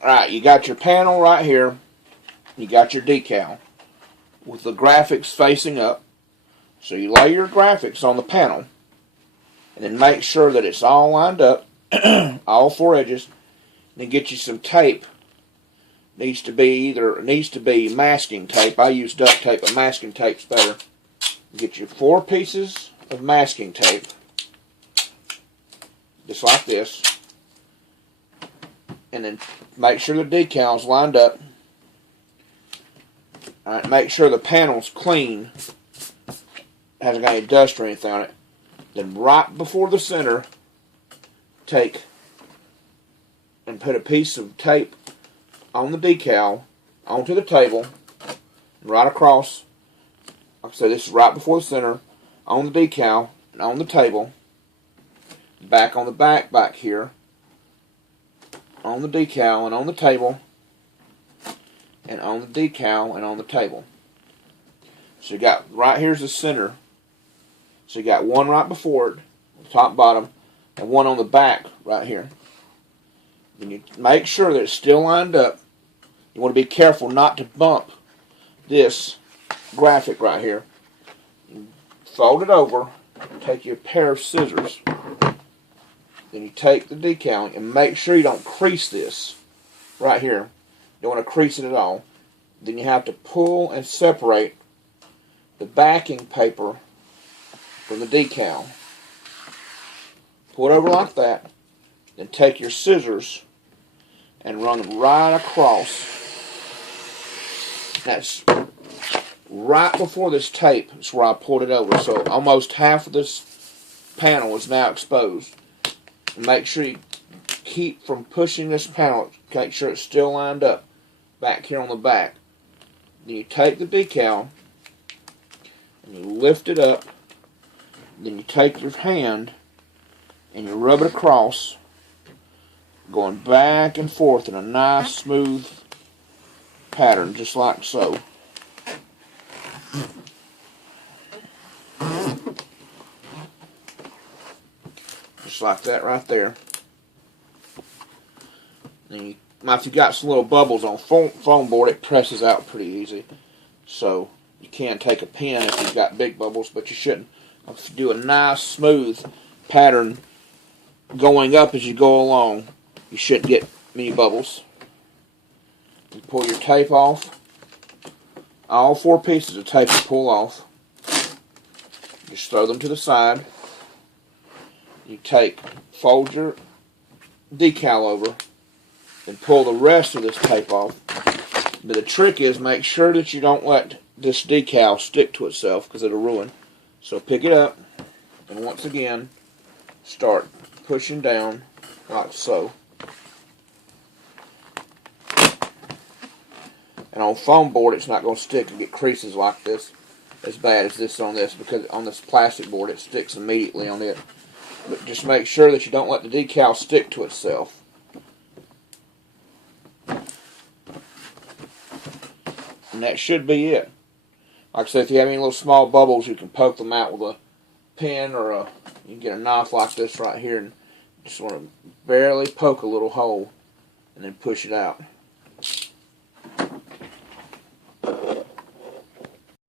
Alright, you got your panel right here. You got your decal with the graphics facing up. So you lay your graphics on the panel and then make sure that it's all lined up, all four edges. Then get you some tape. Needs to be masking tape. I use duct tape, but masking tape's better. Get you 4 pieces of masking tape, just like this, and then make sure the decal's lined up. Alright, make sure the panel's clean, hasn't got any dust or anything on it. Then right before the center, take and put a piece of tape on the decal onto the table, right across. Like I said, this is right before the center, on the decal and on the table. Back on the back here, on the decal and on the table, and on the decal and on the table. So you got, right here's the center. So you got one right before it, top, bottom, and one on the back right here. Then you make sure that it's still lined up. You want to be careful not to bump this graphic right here. You fold it over, take your pair of scissors. Then you take the decal and make sure you don't crease this right here. You don't want to crease it at all. Then you have to pull and separate the backing paper from the decal. Pull it over like that. Then take your scissors and run them right across. That's right before this tape. That's where I pulled it over. So almost half of this panel is now exposed. And make sure you keep from pushing this panel. Make sure it's still lined up back here on the back. Then you take the decal and you lift it up. Then you take your hand and you rub it across, going back and forth in a nice smooth pattern, just like so. Just like that right there. And if you got some little bubbles on foam board, it presses out pretty easy. So you can take a pen if you've got big bubbles, but you shouldn't. If you do a nice smooth pattern going up as you go along, you shouldn't get many bubbles. You pull your tape off. All 4 pieces of tape you pull off. Just throw them to the side. You fold your decal over, and pull the rest of this tape off. But the trick is, make sure that you don't let this decal stick to itself, because it'll ruin. So pick it up, and once again, start pushing down like so. And on foam board, it's not going to stick and get creases like this as bad as this on this, because on this plastic board it sticks immediately on it. But just make sure that you don't let the decal stick to itself. And that should be it. Like I said, if you have any little small bubbles, you can poke them out with a pen, or you can get a knife like this right here and just want to barely poke a little hole and then push it out.